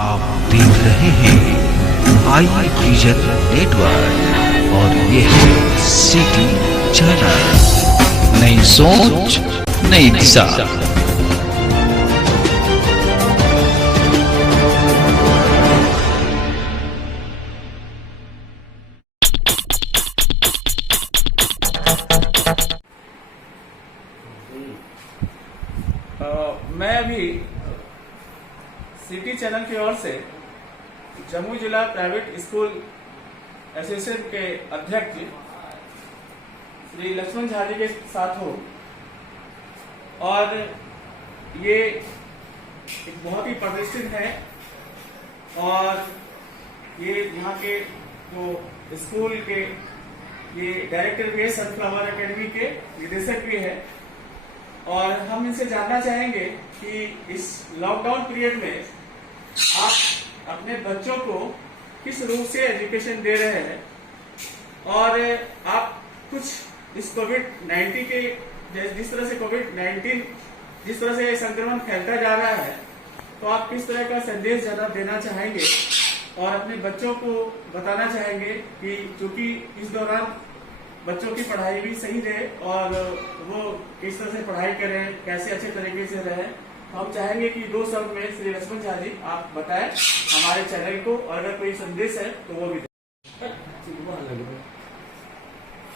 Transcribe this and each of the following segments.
आप देख रहे हैं आई विजन नेटवर्क और ये है सिटी चैनल। नई सोच नई दिशा। मैं अभी सिटी चैनल की ओर से जमुई जिला प्राइवेट स्कूल एसोसिएशन के अध्यक्ष श्री लक्ष्मण झा जी के साथ हूँ और ये एक बहुत ही प्रतिष्ठित है और ये यहाँ के जो स्कूल के ये डायरेक्टर भी है, सनफ्लावर एकेडमी के निदेशक भी है और हम इनसे जानना चाहेंगे कि इस लॉकडाउन पीरियड में आप अपने बच्चों को किस रूप से एजुकेशन दे रहे हैं और आप कुछ इस कोविड-19 के जिस तरह से कोविड-19 जिस तरह से संक्रमण फैलता जा रहा है तो आप किस तरह का संदेश ज्यादा देना चाहेंगे और अपने बच्चों को बताना चाहेंगे कि चूंकि इस दौरान बच्चों की पढ़ाई भी सही रहे और वो किस तरह से पढ़ाई करें, कैसे अच्छे तरीके से रहे। तो हम चाहेंगे कि 2 शब्द में श्री लक्ष्मण झा जी आप बताएं हमारे चैनल को और अगर कोई संदेश है तो वो भी दें।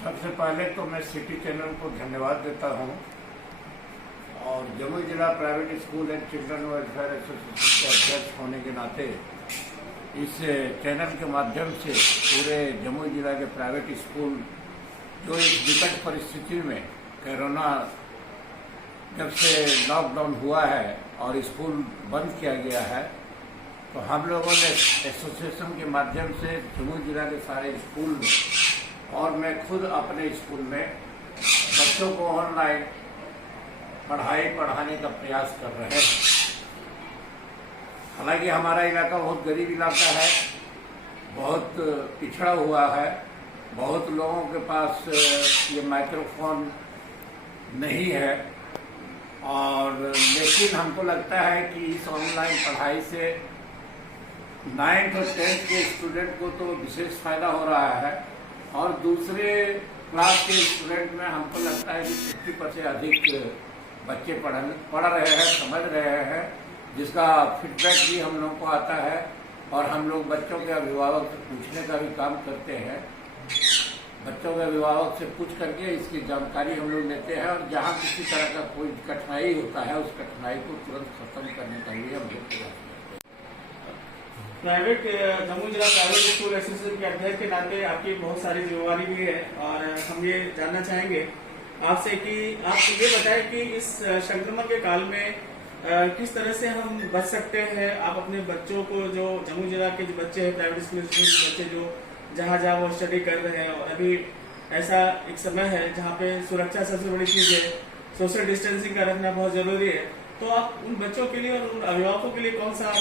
सबसे पहले तो मैं सिटी चैनल को धन्यवाद देता हूं और जमुई जिला private school and children welfare association के अध्यक्ष होने के नाते इस चैनल के माध्यम से पूरे जमुई जिला के प्राइवेट स्कूल जो इस विकट परिस्थिति में कोरोना जब से लॉकडाउन हुआ है और स्कूल बंद किया गया है तो हम लोगों ने एसोसिएशन के माध्यम से जमुई जिला के सारे स्कूल में और मैं खुद अपने स्कूल में बच्चों को ऑनलाइन पढ़ाने का प्रयास कर रहे हैं। हालांकि हमारा इलाका बहुत गरीब इलाका है, बहुत पिछड़ा हुआ है, बहुत लोगों के पास ये माइक्रोफोन नहीं है और लेकिन हमको लगता है कि इस ऑनलाइन पढ़ाई से 9th और 10th के स्टूडेंट को तो विशेष फायदा हो रहा है और दूसरे क्लास के स्टूडेंट में हमको लगता है कि 50% से अधिक बच्चे पढ़ रहे हैं, समझ रहे हैं, जिसका फीडबैक भी हम लोग को आता है और हम लोग बच्चों के अभिभावक से पूछने का भी काम करते हैं। बच्चों के अभिभावक से पूछ करके इसकी जानकारी हम लोग लेते हैं और जहाँ किसी तरह का कोई कठिनाई होता है उस कठिनाई को तुरंत खत्म करने का लिए हम लोग प्रयास करते हैं। प्राइवेट जमुई जिला प्राइवेट स्कूल एसोसिएशन के अध्यक्ष के नाते आपकी बहुत सारी जिम्मेवारी भी है और हम ये जानना चाहेंगे आपसे कि आप ये बताएं कि इस संक्रमण के काल में किस तरह से हम बच सकते हैं। आप अपने बच्चों को जो जमुई जिला के जो बच्चे हैं प्राइवेट स्कूल के बच्चे जो जहाँ वो स्टडी कर रहे हैं और अभी ऐसा एक समय है जहाँ पे सुरक्षा सबसे बड़ी चीज है, सोशल डिस्टेंसिंग का रखना बहुत जरूरी है। तो आप उन बच्चों के लिए और उन अभिभावकों के लिए कौन सा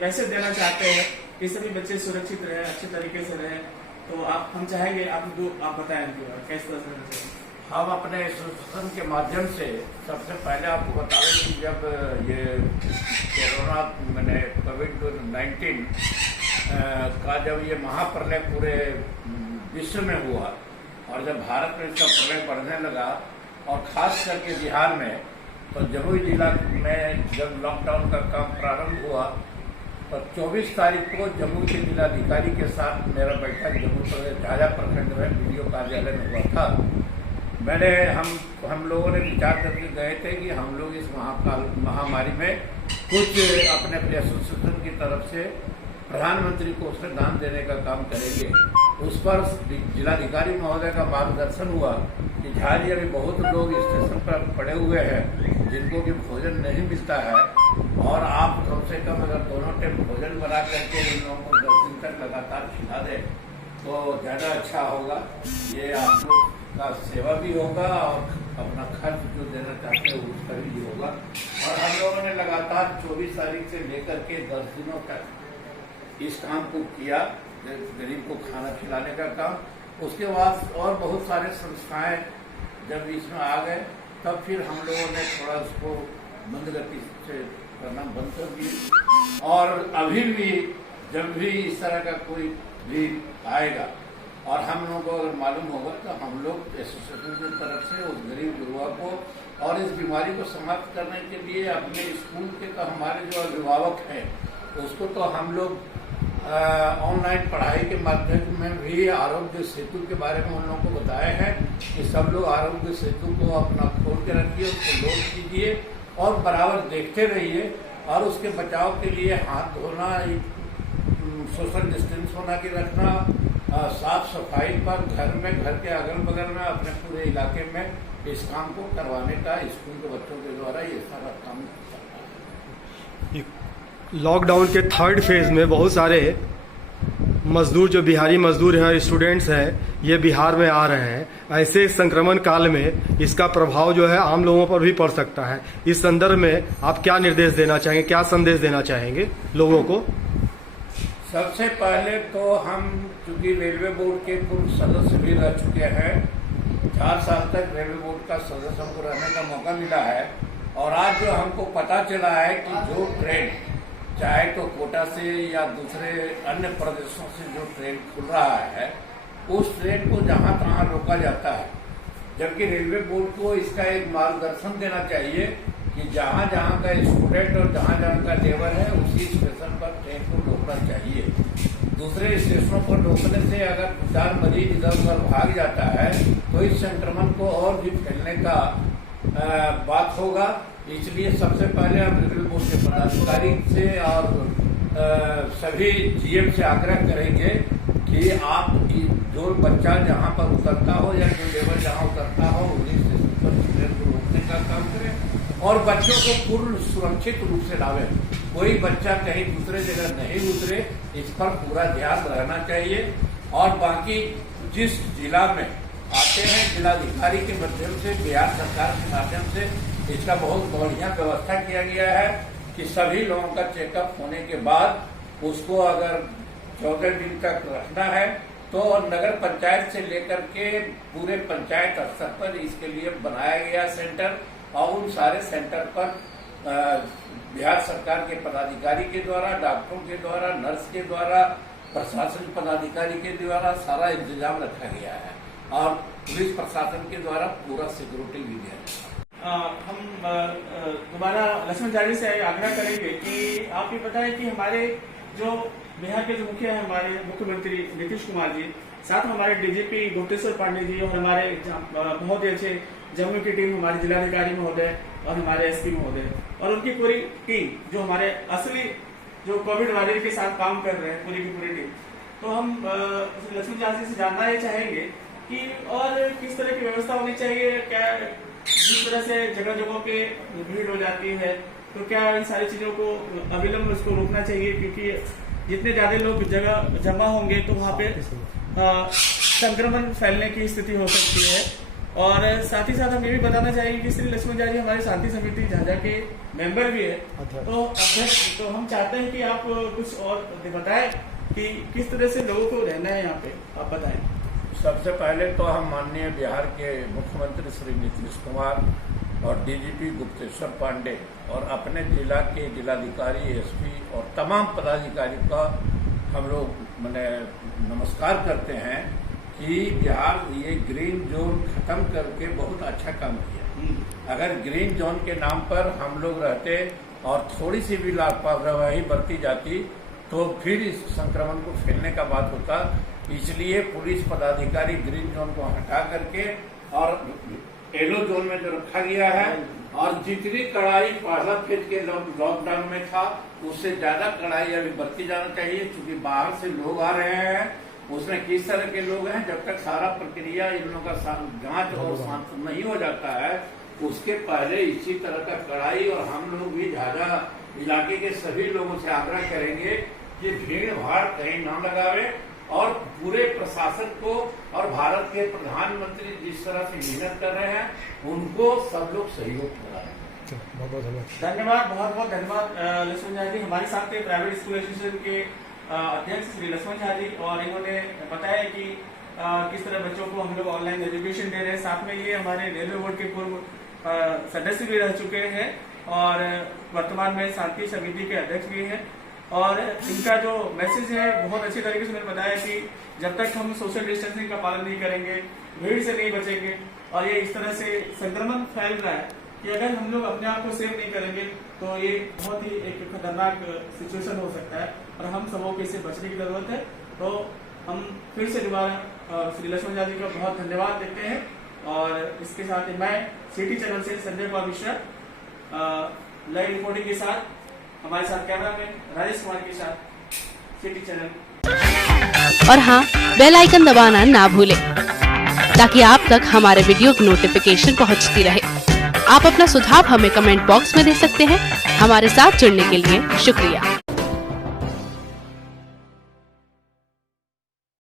मैसेज देना चाहते हैं कि सभी बच्चे सुरक्षित रहे, अच्छे तरीके से रहे। तो हम चाहेंगे आप बताएं उनके बारे कैसे तरह से रहना चाहिए। हम अपने एसोसिएशन के माध्यम से सबसे पहले आपको बता दें कि जब ये कोरोना मैंने कोविड-19 का जब ये महाप्रलय पूरे विश्व में हुआ और जब भारत में इसका प्रलय बढ़ने लगा और खास करके बिहार में तो जमुई जिला में जब लॉकडाउन का काम प्रारंभ हुआ तो 24 तारीख को जमुई के जिलाधिकारी के साथ मेरा बैठक जमुई प्रदेश झाझा प्रखंड में वीडियो कार्यालय में हुआ था। हम लोगों ने विचार करके गए थे कि हम लोग इस महामारी में कुछ अपने एसोसिएशन की तरफ से प्रधानमंत्री को श्रद्धांजलि देने का काम करेंगे। उस पर जिलाधिकारी महोदय का मार्गदर्शन हुआ कि झाजी अभी बहुत लोग स्टेशन पर पड़े हुए हैं जिनको कि भोजन नहीं मिलता है और आप कम से कम अगर दोनों टाइम भोजन बना करके इन लोगों को 10 दिन तक लगातार खिला दें तो ज़्यादा अच्छा होगा। ये आप लोग का सेवा भी होगा और अपना खर्च जो देना चाहते हैं उसका भी होगा। और हम लोगों ने लगातार 24 तारीख से लेकर के 10 दिनों तक इस काम को किया, गरीब को खाना खिलाने का काम। उसके बाद और बहुत सारे संस्थाएं जब इसमें आ गए तब फिर हम लोगों ने थोड़ा उसको मंद गति से करना बंद कर दिए और अभी भी जब भी इस तरह का कोई भी आएगा और हम लोगों को अगर मालूम होगा तो हम लोग एसोसिएशन की तरफ से उस गरीब युवा को और इस बीमारी को समाप्त करने के लिए अपने स्कूल के तो हमारे जो अभिभावक हैं उसको तो हम लोग ऑनलाइन पढ़ाई के माध्यम में भी आरोग्य सेतु के बारे में उन लोगों को बताए हैं कि सब लोग आरोग्य सेतु को अपना खोल के रखिए, उसको लोड कीजिए और बराबर देखते रहिए और उसके बचाव के लिए हाथ धोना, सोशल डिस्टेंस होना की रखना, साफ सफाई पर घर में, घर के अगल बगल में, अपने पूरे इलाके में इस काम को करवाने का स्कूल के बच्चों के द्वारा ये सारा काम करता है। लॉकडाउन के थर्ड फेज में बहुत सारे मजदूर जो बिहारी मजदूर हैं, स्टूडेंट्स हैं, ये बिहार में आ रहे हैं। ऐसे संक्रमण काल में इसका प्रभाव जो है आम लोगों पर भी पड़ सकता है। इस संदर्भ में आप क्या निर्देश देना चाहेंगे, क्या संदेश देना चाहेंगे लोगों को? सबसे पहले तो हम चूंकि रेलवे बोर्ड के पूर्व सदस्य भी रह चुके हैं, 4 साल तक रेलवे बोर्ड का सदस्य हमको रहने का मौका मिला है और आज जो हमको पता चला है कि जो ट्रेन चाहे तो कोटा से या दूसरे अन्य प्रदेशों से जो ट्रेन खुल रहा है उस ट्रेन को जहां तहां रोका जाता है, जबकि रेलवे बोर्ड को इसका एक मार्गदर्शन देना चाहिए कि जहां जहां का स्टूडेंट और जहां जहां का लेबर है उसी स्टेशन पर ट्रेन को रोकना चाहिए। दूसरे स्टेशनों पर रोकने से अगर 4 मरीज इधर उधर भाग जाता है तो इस संक्रमण को और भी फैलने का बात होगा। इसलिए सबसे पहले हम रेलवे बोर्ड के पदाधिकारी से और सभी जीएम से आग्रह करेंगे कि आप जो बच्चा जहां पर उतरता हो या जो लेबर जहां उतरता हो उन्हीं स्टेशन पर ट्रेन को रोकने का काम करें और बच्चों को पूर्ण सुरक्षित रूप से लावे। कोई बच्चा कहीं दूसरे जगह नहीं उतरे, इस पर पूरा ध्यान रहना चाहिए। और बाकी जिस जिला में आते हैं जिलाधिकारी के माध्यम से, बिहार सरकार के माध्यम से इसका बहुत बढ़िया व्यवस्था किया गया है कि सभी लोगों का चेकअप होने के बाद उसको अगर 14 दिन तक रखना है तो नगर पंचायत से लेकर के पूरे पंचायत स्तर पर इसके लिए बनाया गया सेंटर और उन सारे सेंटर पर बिहार सरकार के पदाधिकारी के द्वारा, डॉक्टरों के द्वारा, नर्स के द्वारा, प्रशासन पदाधिकारी के द्वारा सारा इंतजाम रखा गया है और पुलिस प्रशासन के द्वारा पूरा सिक्योरिटी भी दिया है। हम दोबारा लक्ष्मण झाड़ी से आग्रह करेंगे कि आप ये बताएं कि हमारे जो बिहार के जो मुखिया है, हमारे मुख्यमंत्री नीतीश कुमार जी, साथ हमारे डीजीपी गुप्तेश्वर पांडे जी और हमारे बहुत ही अच्छे जम्मू की टीम, हमारे जिलाधिकारी महोदय और हमारे एसपी महोदय और उनकी पूरी टीम जो हमारे असली जो कोविड वॉरियर के साथ काम कर रहे हैं, पूरी की पूरी टीम। तो हम लक्ष्मण झाड़ी से जानना ये चाहेंगे कि और किस तरह की व्यवस्था होनी चाहिए, क्या जिस तरह से जगह जगहों पे भीड़ हो जाती है तो क्या इन सारी चीजों को अविलंब उसको रोकना चाहिए, क्योंकि जितने ज्यादा लोग जगह जमा होंगे तो वहाँ पे संक्रमण फैलने की स्थिति हो सकती है। और साथ ही साथ हम ये भी बताना चाहेंगे कि श्री लक्ष्मण झाड़ी हमारी शांति समिति झाझा के मेंबर भी है, तो अध्यक्ष, तो हम चाहते हैं कि आप कुछ और बताएं कि किस तरह से लोगों को रहना है यहाँ पे, आप बताएं। सबसे पहले तो हम माननीय बिहार के मुख्यमंत्री श्री नीतीश कुमार और डीजीपी गुप्तेश्वर पांडे और अपने जिला के जिलाधिकारी, एसपी और तमाम पदाधिकारी का हम लोग मैंने नमस्कार करते हैं कि बिहार ये ग्रीन जोन खत्म करके बहुत अच्छा काम किया। अगर ग्रीन जोन के नाम पर हम लोग रहते और थोड़ी सी भी लापरवाही बरती जाती तो फिर इस संक्रमण को फैलने का बात होता। इसलिए पुलिस पदाधिकारी ग्रीन जोन को हटा करके और येलो जोन में जो रखा गया है और जितनी कड़ाई पहला फेज के लॉकडाउन में था उससे ज्यादा कड़ाई अभी बरती जाना चाहिए, क्योंकि बाहर से लोग आ रहे हैं। उसमें किस तरह के लोग हैं, जब तक सारा प्रक्रिया इन लोगों का जांच और शांत नहीं हो जाता है उसके पहले इसी तरह का कड़ाई। और हम लोग भी झाझा इलाके के सभी लोगों से आग्रह करेंगे कि भीड़ भाड़ कहीं न लगावे और पूरे प्रशासन को और भारत के प्रधानमंत्री जिस तरह से मेहनत कर रहे हैं उनको सब लोग सहयोग कराएं। बहुत बहुत धन्यवाद। धन्यवाद, बहुत बहुत धन्यवाद लक्ष्मण झाड़ी। हमारे साथ थे प्राइवेट स्कूल एसोसिएशन के अध्यक्ष श्री लक्ष्मण झाड़ी और इन्होंने बताया कि किस तरह बच्चों को हम लोग ऑनलाइन एजुकेशन दे रहे हैं। साथ में ये हमारे रेलवे बोर्ड के पूर्व सदस्य भी रह चुके हैं और वर्तमान में शांति समिति के अध्यक्ष भी हैं। और इनका जो मैसेज है बहुत अच्छी तरीके से मैंने बताया कि जब तक हम सोशल डिस्टेंसिंग का पालन नहीं करेंगे, भीड़ से नहीं बचेंगे और ये इस तरह से संक्रमण फैल रहा है कि अगर हम लोग अपने आप को सेव नहीं करेंगे तो ये बहुत ही एक खतरनाक सिचुएशन हो सकता है और हम सबों को इससे बचने की जरूरत है। तो हम फिर से दोबारा श्री लक्ष्मण झा जी का बहुत धन्यवाद देते हैं और इसके साथ ही मैं सिटी चैनल से संजय कुमार मिश्रा लाइव रिपोर्टिंग के साथ हमारे साथ कैमरामैन राजेश कुमार के साथ सिटी चैनल। और हाँ, बेल आइकन दबाना ना भूलें ताकि आप तक हमारे वीडियो की नोटिफिकेशन पहुंचती रहे। आप अपना सुझाव हमें कमेंट बॉक्स में दे सकते हैं। हमारे साथ जुड़ने के लिए शुक्रिया।